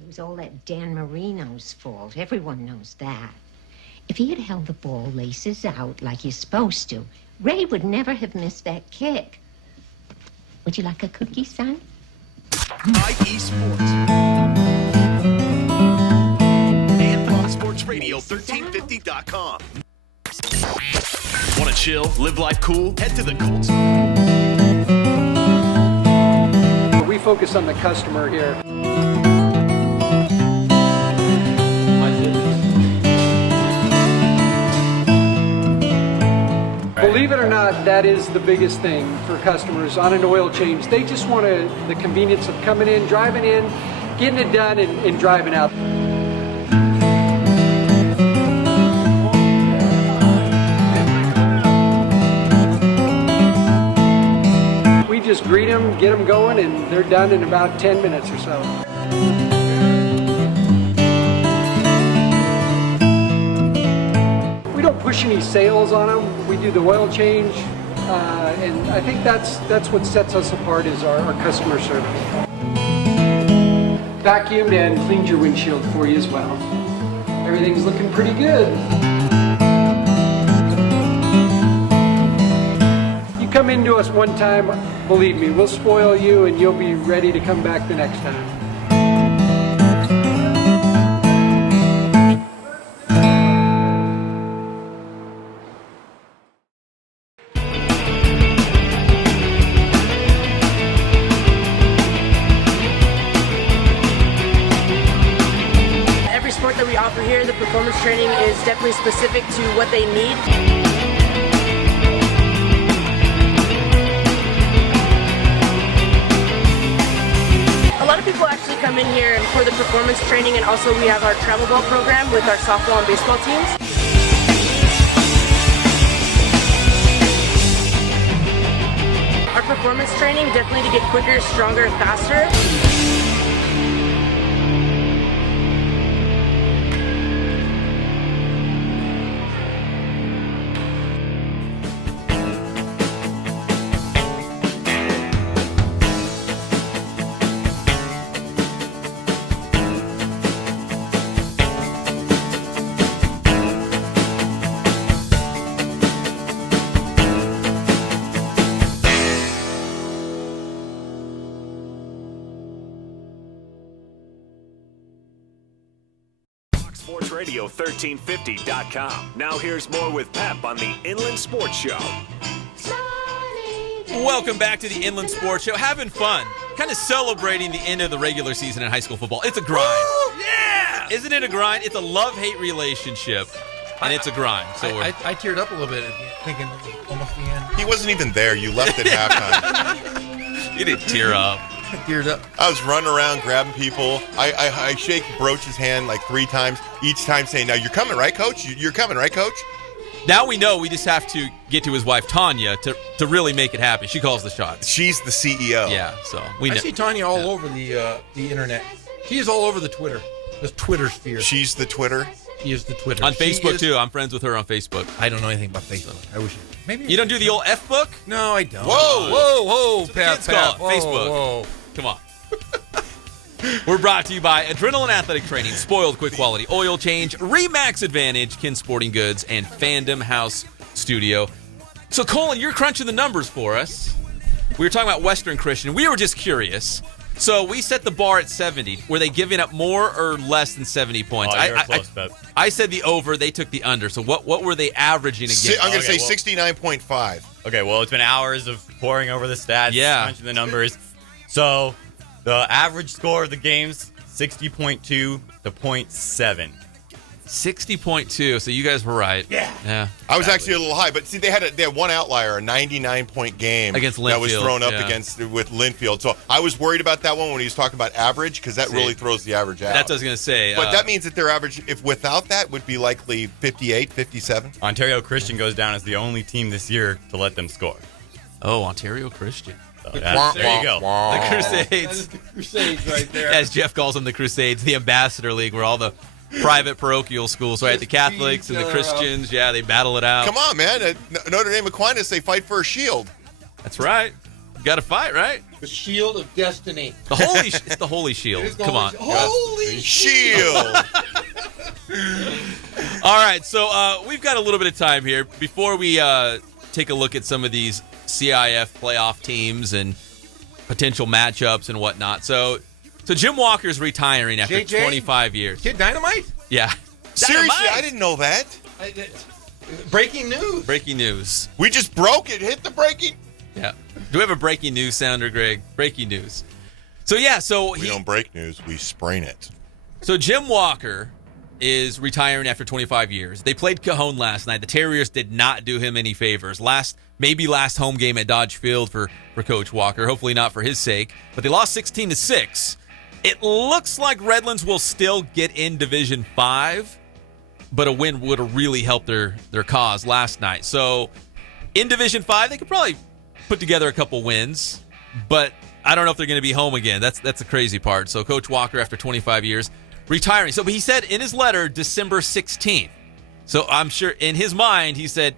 It was all that Dan Marino's fault. Everyone knows that. If he had held the ball laces out like he's supposed to, Ray would never have missed that kick. Would you like a cookie, son? IE Sports. And Fox Sports Radio, 1350.com. Want to chill, live life cool? Head to the Colts. We focus on the customer here. Believe it or not, that is the biggest thing for customers on an oil change. They just want the convenience of coming in, driving in, getting it done and driving out. We just greet them, get them going, and they're done in about 10 minutes or so. We don't push any sales on them. We do the oil change, and I think that's what sets us apart is our customer service. Vacuumed and cleaned your windshield for you as well. Everything's looking pretty good. You come into us one time, believe me, we'll spoil you and you'll be ready to come back the next time. Every sport that we offer here, the performance training is definitely specific to what they need. A lot of people actually come in here for the performance training, and also we have our travel ball program with our softball and baseball teams. Our performance training definitely to get quicker, stronger, faster. Radio1350.com. Now here's more with Pep on the Inland Sports Show. Welcome back to the Inland Sports Show. Having fun. Kind of celebrating the end of the regular season in high school football. It's a grind. Woo! Yeah! Isn't it a grind? It's a love-hate relationship, and it's a grind. So I teared up a little bit thinking almost the end. He wasn't even there. You left at halftime. You didn't tear up. I teared up. I was running around grabbing people. I shake Broach's hand like 3 times, each time saying, "Now you're coming, right, Coach? You're coming, right, Coach?" Now we know we just have to get to his wife, Tanya, to really make it happen. She calls the shots. She's the CEO. Yeah, so we know. I see Tanya all over the internet. She is all over the Twitter sphere. She's the Twitter? She is the Twitter. On Facebook, too. I'm friends with her on Facebook. I don't know anything about Facebook. I wish. Maybe you don't do the old F book? No, I don't. Whoa, Pep, Facebook. Whoa. Come on. We're brought to you by Adrenaline Athletic Training, Spoiled Quick Quality Oil Change, Remax Advantage, Ken Sporting Goods, and Fandom House Studio. So, Colin, you're crunching the numbers for us. We were talking about Western Christian. We were just curious. So we set the bar at 70. Were they giving up more or less than 70 points? I said the over. They took the under. So what were they averaging again? I'm going to say 69.5. Okay, well, it's been hours of poring over the stats, crunching the numbers. So the average score of the games, 60.2 to 0.7. 60.2. So you guys were right. Yeah. I was actually a little high, but see, they had one outlier, a 99-point game against Linfield, that was thrown up with Linfield. So I was worried about that one when he was talking about average because that really throws the average out. That's what I was going to say. But that means that their average, if without that, would be likely 58, 57. Ontario Christian goes down as the only team this year to let them score. Oh, Ontario Christian. So there you go. The Crusades. The Crusades right there. As Jeff calls them, the Crusades, the Ambassador League, where all the private parochial schools, right? The Catholics and the Christians, they battle it out. Come on, man. At Notre Dame Aquinas, they fight for a shield. That's right. You got to fight, right? The shield of destiny. It's the Holy Shield. Come on. Holy Shield. All right, so we've got a little bit of time here before we take a look at some of these CIF playoff teams and potential matchups and whatnot. So Jim Walker's retiring after 25 years. Kid Dynamite? Yeah. Seriously, Dynamite? I didn't know that. Breaking news. Breaking news. We just broke it. Hit the breaking. Yeah. Do we have a breaking news sounder, Greg? Breaking news. So we don't break news. We sprain it. So Jim Walker is retiring after 25 years. They played Cajon last night. The Terriers did not do him any favors. Last home game at Dodge Field for Coach Walker. Hopefully not for his sake. But they lost 16-6. It looks like Redlands will still get in Division 5, but a win would have really helped their cause last night. So in Division 5, they could probably put together a couple wins, but I don't know if they're going to be home again. That's the crazy part. So Coach Walker, after 25 years, retiring. So he said in his letter, December 16th. So I'm sure in his mind, he said,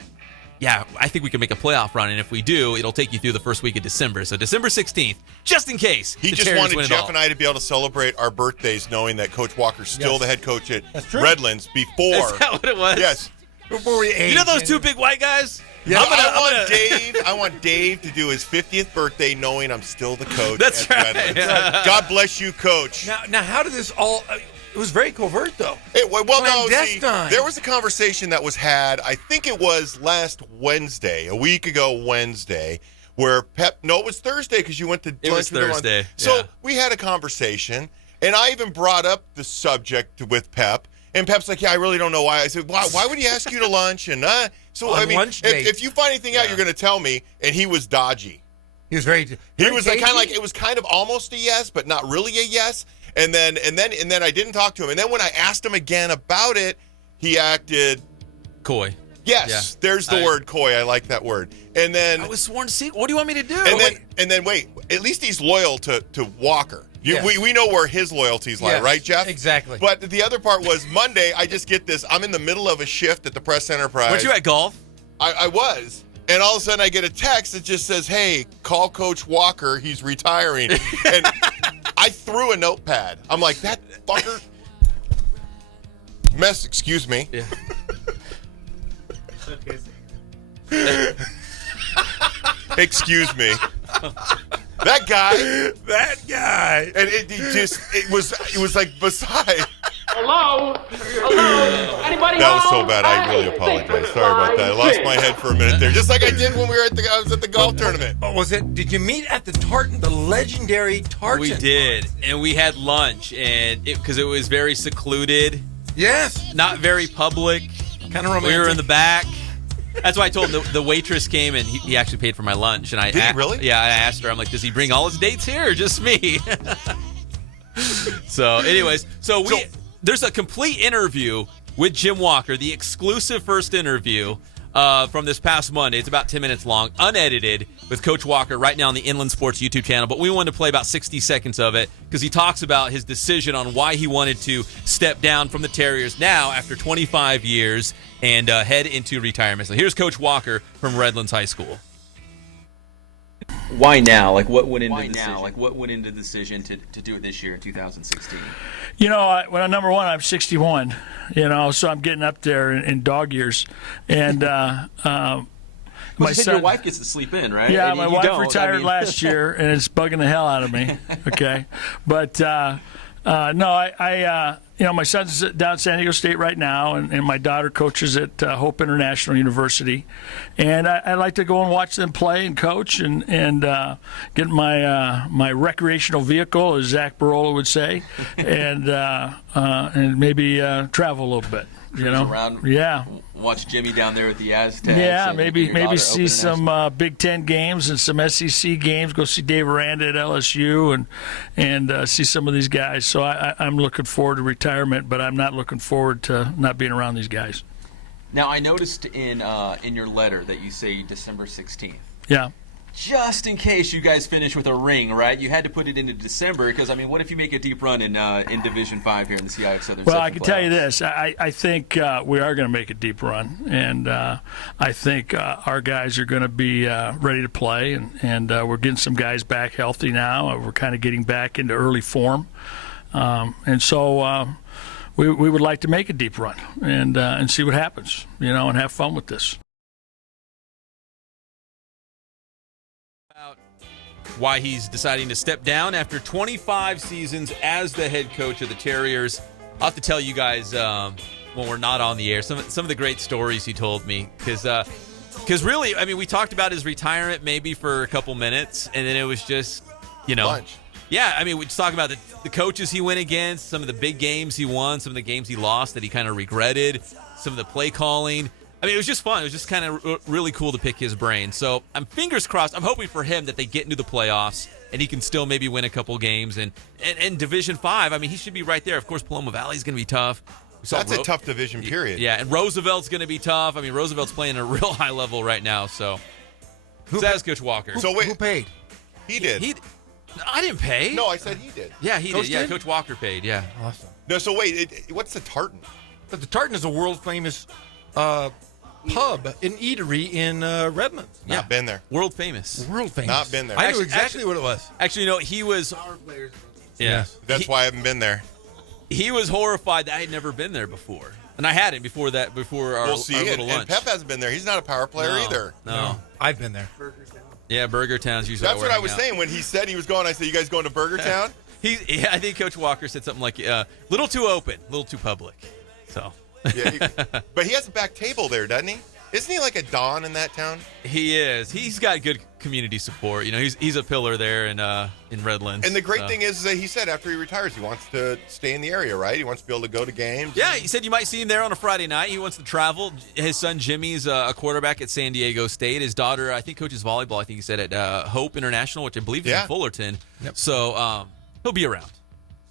yeah, I think we can make a playoff run, and if we do, it'll take you through the first week of December. So December 16th, just in case. He just wanted Jeff and I to be able to celebrate our birthdays knowing that Coach Walker's still the head coach at Redlands before. Is that what it was? Yes. Before we age. You know those two big white guys? Yeah, I want Dave to do his 50th birthday knowing I'm still the coach. That's at right. Redlands. Yeah. God bless you, Coach. Now, how did this all? It was very covert, though. There was a conversation that was had. I think it was last Wednesday, a week ago Wednesday, where Pep. No, it was Thursday because you went to. It was Thursday. So we had a conversation, and I even brought up the subject with Pep. And Pep's like, yeah, I really don't know why. I said, why would he ask you to lunch? And so I mean, if you find anything out, you're going to tell me. And he was dodgy. He was very. He was kind of like, it was kind of almost a yes, but not really a yes. And then I didn't talk to him. And then when I asked him again about it, he acted coy. Yes, there's the word coy. I like that word. And then I was sworn to see. What do you want me to do? And then wait. At least he's loyal to Walker. We know where his loyalties lie, right, Jeff? Exactly. But the other part was Monday. I just get this. I'm in the middle of a shift at the Press Enterprise. Weren't you at golf? I was. And all of a sudden, I get a text that just says, "Hey, call Coach Walker. He's retiring." And I threw a notepad. I'm like, that fucker. Excuse me. Yeah. Excuse me. That guy. And it was like beside. Hello? Anybody That was home? so bad. I really apologize. Sorry about that. I lost my head for a minute there, just like I did when I was at the golf tournament. What was it? Did you meet at the Tartan, the legendary Tartan? We did, and we had lunch, and because it was very secluded. Yes. Not very public. Kind of romantic. We were in the back. That's why I told him the waitress came and he actually paid for my lunch. And Did he really? Yeah, I asked her. I'm like, does he bring all his dates here or just me? So, anyways, there's a complete interview with Jim Walker, the exclusive first interview from this past Monday. It's about 10 minutes long, unedited, with Coach Walker right now on the Inland Sports YouTube channel. But we wanted to play about 60 seconds of it because he talks about his decision on why he wanted to step down from the Terriers now after 25 years and head into retirement. So here's Coach Walker from Redlands High School. Why now? Like, what went into the decision to do it this year in 2016? You know, number one, I'm 61. You know, so I'm getting up there in dog years, and my son, your wife gets to sleep in, right? Yeah, and my wife retired last year, and it's bugging the hell out of me. Okay, but no, you know, my son's down at San Diego State right now, and my daughter coaches at Hope International University, and I like to go and watch them play and coach and get my recreational vehicle, as Zach Barola would say, and maybe travel a little bit. You know, around, yeah. Watch Jimmy down there at the Aztecs. Yeah, maybe see some Big Ten games and some SEC games. Go see Dave Aranda at LSU and see some of these guys. So I'm looking forward to retirement, but I'm not looking forward to not being around these guys. Now, I noticed in your letter that you say December 16th. Yeah. Just in case you guys finish with a ring, right? You had to put it into December because, I mean, what if you make a deep run in Division 5 here in the CIF Southern Well, Section I can tell you this. I think we are going to make a deep run, and I think our guys are going to be ready to play, and we're getting some guys back healthy now. We're kind of getting back into early form, and so we would like to make a deep run and see what happens, you know, and have fun with this. Why he's deciding to step down after 25 seasons as the head coach of the Terriers. I'll have to tell you guys when we're not on the air some of the great stories he told me because really, I mean, we talked about his retirement maybe for a couple minutes, and then it was just, you know, lunch. Yeah, I mean, we just talk about the coaches he went against, some of the big games he won, some of the games he lost that he kind of regretted, some of the play calling. I mean, it was just fun. It was just kind of really cool to pick his brain. So I'm fingers crossed. I'm hoping for him that they get into the playoffs and he can still maybe win a couple games. And Division 5, I mean, he should be right there. Of course, Paloma Valley is going to be tough. That's a tough division, period. Yeah, and Roosevelt's going to be tough. I mean, Roosevelt's playing at a real high level right now. So that's Coach Walker. Who paid? He did. I didn't pay. No, I said he did. Yeah, he did. Yeah, Coach Walker paid. Yeah. Awesome. No, so wait, what's the Tartan? The Tartan is a world famous pub and eatery in Redlands. Not been there. World famous. Not been there. I knew exactly what it was. Actually, no, he was. Yeah. That's why I haven't been there. He was horrified that I had never been there before. And I hadn't before our little lunch. And Pep hasn't been there. He's not a power player either. No. I've been there. Yeah, Burger Town's usually That's what I was saying when he said he was going. I said, "You guys going to Burger Town?" I think Coach Walker said something like, "Little too open, little too public." So. Yeah, but he has a back table there, doesn't he? Isn't he like a Don in that town? He is. He's got good community support. You know, he's a pillar there in Redlands. And the great thing is that he said after he retires, he wants to stay in the area, right? He wants to be able to go to games. Yeah, he said you might see him there on a Friday night. He wants to travel. His son Jimmy's a quarterback at San Diego State. His daughter, I think, coaches volleyball. I think he said at Hope International, which I believe is in Fullerton. Yep. So he'll be around.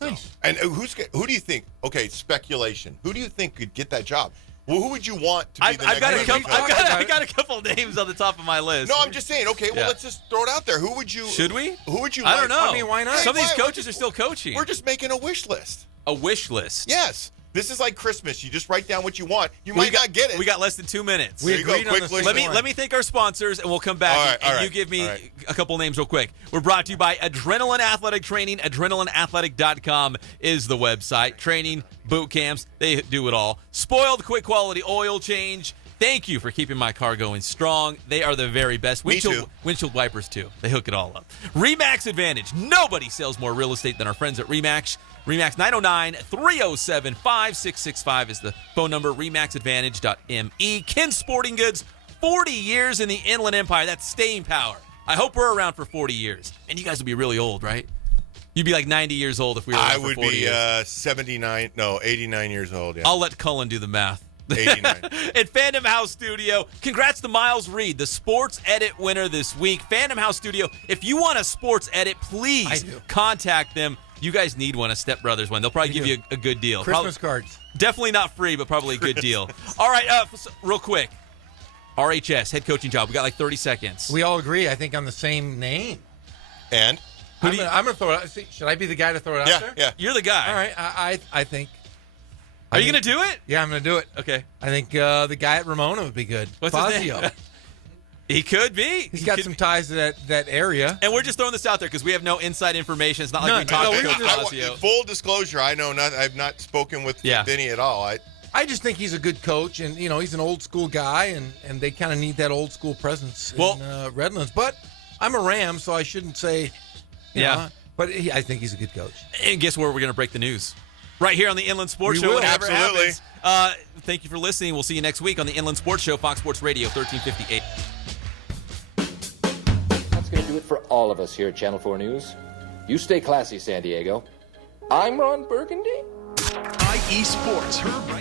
Nice. And who do you think? Okay, speculation. Who do you think could get that job? Well, who would you want to be the next head coach? I got a couple names on the top of my list. No, I'm just saying. Okay, well, let's just throw it out there. Who would you? Should we? Who would you? I don't know. I mean, why not? Some of these coaches are still coaching. We're just making a wish list. A wish list. Yes. This is like Christmas. You just write down what you want. You might not get it. We got less than 2 minutes. We agreed on this. Let me thank our sponsors, and we'll come back. And you give me a couple names real quick. We're brought to you by Adrenaline Athletic Training. AdrenalineAthletic.com is the website. Training, boot camps, they do it all. Spoiled Quick Quality Oil Change. Thank you for keeping my car going strong. They are the very best. Windshield wipers, too. They hook it all up. RE/MAX Advantage. Nobody sells more real estate than our friends at RE/MAX. RE/MAX 909-307-5665 is the phone number. RE/MAXadvantage.me. Ken Sporting Goods, 40 years in the Inland Empire. That's staying power. I hope we're around for 40 years. And you guys will be really old, right? You'd be like 90 years old if we were around for 40 years. I would be 89 years old. Yeah. I'll let Cullen do the math. 89. At Fandom House Studio. Congrats to Miles Reed, the sports edit winner this week. Fandom House Studio, if you want a sports edit, please contact them. You guys need one, a Step Brothers one. They'll probably give you a good deal. Christmas cards. Definitely not free, but probably a good deal. All right, real quick. RHS, head coaching job. We got like 30 seconds. We all agree, I think, on the same name. And? I'm going to throw it out. Should I be the guy to throw it out there? Yeah. You're the guy. All right, I think. Are you going to do it? Yeah, I'm going to do it. Okay. I think the guy at Ramona would be good. What's his name? He could be. He's got some ties to that area. And we're just throwing this out there because we have no inside information. It's not like we talked to Coach Fazio. Full disclosure, I know not. I've not spoken with Vinny at all. I just think he's a good coach, and he's an old school guy, and they kind of need that old school presence in Redlands. But I'm a Ram, so I shouldn't say. But I think he's a good coach. And guess where we're going to break the news? Right here on the Inland Sports Show. Will. Whatever Absolutely. happens. Thank you for listening. We'll see you next week on the Inland Sports Show, Fox Sports Radio, 1358. That's going to do it for all of us here at Channel 4 News. You stay classy, San Diego. I'm Ron Burgundy. IE Sports, heard right